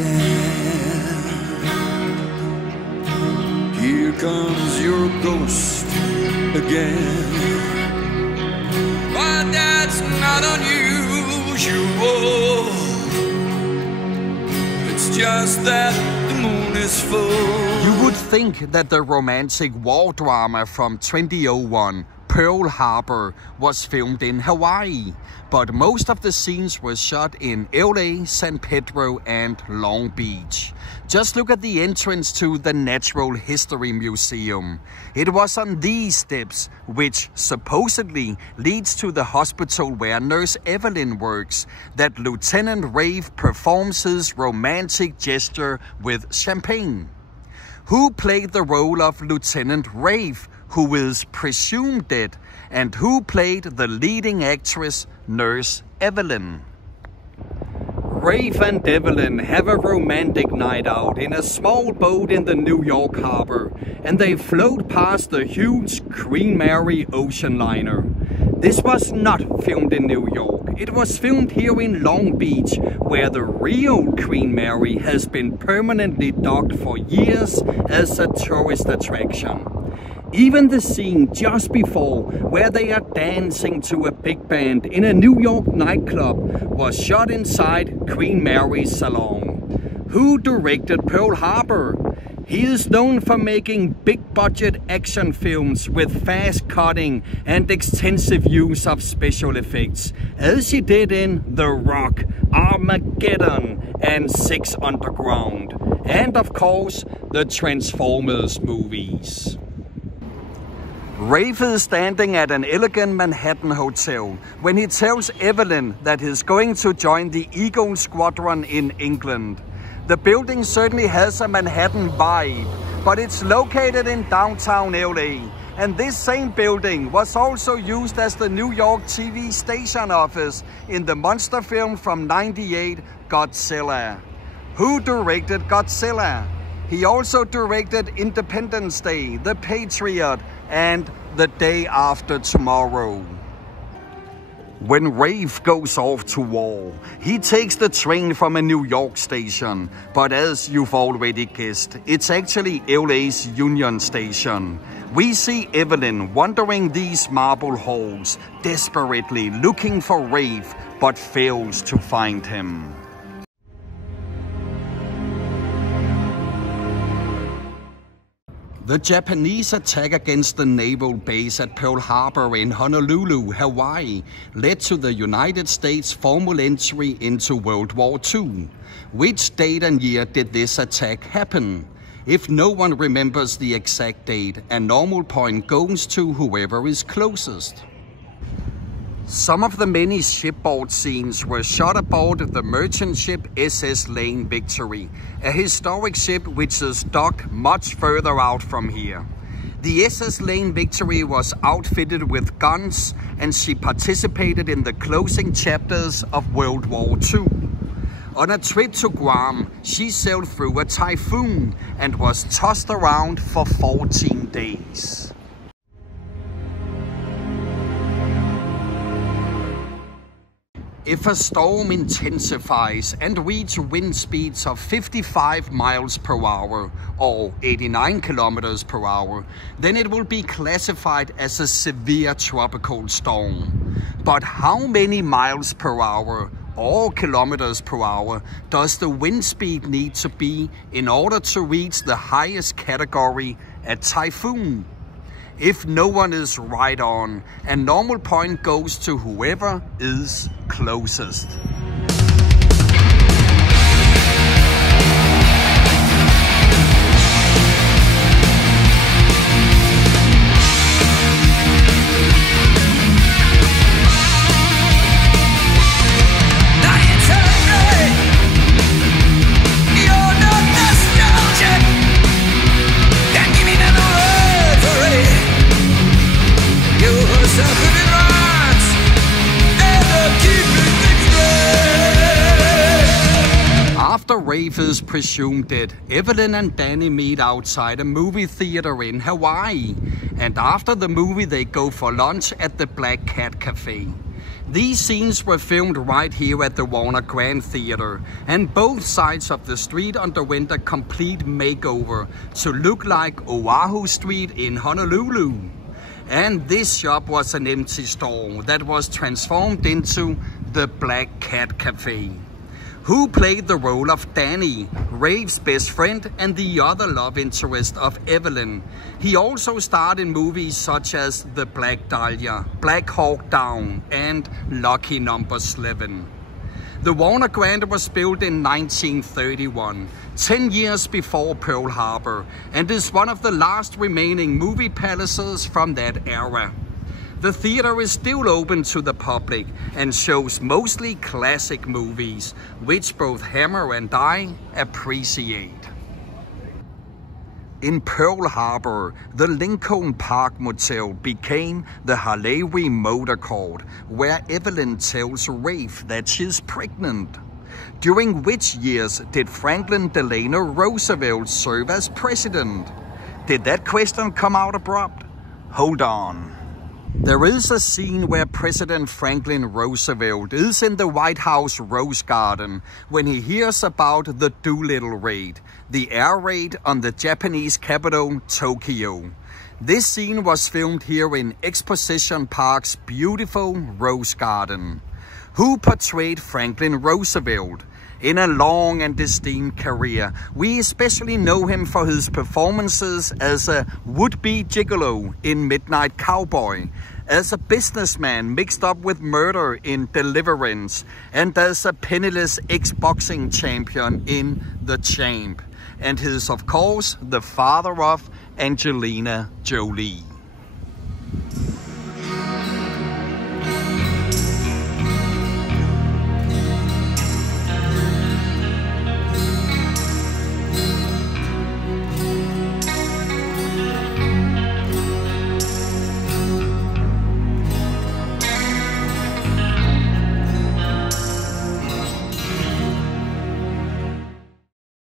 Dan. Here comes your ghost again. But that's not unusual. It's just that the moon is full. You would think that the romantic war drama from 2001, Pearl Harbor, was filmed in Hawaii, but most of the scenes were shot in LA, San Pedro and Long Beach. Just look at the entrance to the Natural History Museum. It was on these steps, which supposedly leads to the hospital where Nurse Evelyn works, that Lieutenant Rafe performs his romantic gesture with champagne. Who played the role of Lieutenant Rafe, who is presumed dead, and who played the leading actress, Nurse Evelyn? Rafe and Evelyn have a romantic night out in a small boat in the New York harbor, and they float past the huge Queen Mary ocean liner. This was not filmed in New York. It was filmed here in Long Beach, where the real Queen Mary has been permanently docked for years as a tourist attraction. Even the scene just before, where they are dancing to a big band in a New York nightclub, was shot inside Queen Mary's salon. Who directed Pearl Harbor? He is known for making big-budget action films with fast cutting and extensive use of special effects, as he did in The Rock, Armageddon and Six Underground, and of course the Transformers movies. Rafe is standing at an elegant Manhattan hotel when he tells Evelyn that he's going to join the Eagle Squadron in England. The building certainly has a Manhattan vibe, but it's located in downtown LA. And this same building was also used as the New York TV station office in the monster film from '98, Godzilla. Who directed Godzilla? He also directed Independence Day, The Patriot, and The Day After Tomorrow. When Rafe goes off to war, he takes the train from a New York station. But as you've already guessed, it's actually LA's Union Station. We see Evelyn wandering these marble halls, desperately looking for Rafe, but fails to find him. The Japanese attack against the naval base at Pearl Harbor in Honolulu, Hawaii, led to the United States' formal entry into World War II. Which date and year did this attack happen? If no one remembers the exact date, a normal point goes to whoever is closest. Some of the many shipboard scenes were shot aboard the merchant ship SS Lane Victory, a historic ship which is docked much further out from here. The SS Lane Victory was outfitted with guns, and she participated in the closing chapters of World War II. On a trip to Guam, she sailed through a typhoon and was tossed around for 14 days. If a storm intensifies and reaches wind speeds of 55 miles per hour or 89 kilometers per hour, then it will be classified as a severe tropical storm. But how many miles per hour or kilometers per hour does the wind speed need to be in order to reach the highest category, a typhoon? If no one is right on, a normal point goes to whoever is closest. After Rafe is presumed dead, Evelyn and Danny meet outside a movie theater in Hawaii. And after the movie, they go for lunch at the Black Cat Cafe. These scenes were filmed right here at the Warner Grand Theater, and both sides of the street underwent a complete makeover to look like Oahu Street in Honolulu. And this shop was an empty store that was transformed into the Black Cat Cafe. Who played the role of Danny, Rafe's best friend and the other love interest of Evelyn. He also starred in movies such as The Black Dahlia, Black Hawk Down and Lucky No. 11. The Warner Grand was built in 1931, 10 years before Pearl Harbor, and is one of the last remaining movie palaces from that era. The theater is still open to the public and shows mostly classic movies, which both Hammer and I appreciate. In Pearl Harbor, the Lincoln Park Motel became the Haleiwa Motor Court, where Evelyn tells Rafe that she's pregnant. During which years did Franklin Delano Roosevelt serve as president? Did that question come out abrupt? Hold on. There is a scene where President Franklin Roosevelt is in the White House Rose Garden when he hears about the Doolittle raid, the air raid on the Japanese capital, Tokyo. This scene was filmed here in Exposition Park's beautiful Rose Garden. Who portrayed Franklin Roosevelt? In a long and esteemed career, we especially know him for his performances as a would-be gigolo in Midnight Cowboy, as a businessman mixed up with murder in Deliverance, and as a penniless ex-boxing champion in The Champ. And he is, of course, the father of Angelina Jolie.